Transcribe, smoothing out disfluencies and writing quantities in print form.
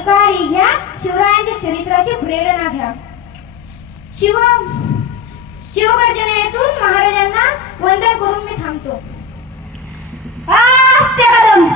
कलकारी घ्या, शिवरायांच्या चरित्राची प्रेरणा घ्या. शिवगर्जनेतून महाराजांना वंदन करून मी थांबतो. आस्ते कदम.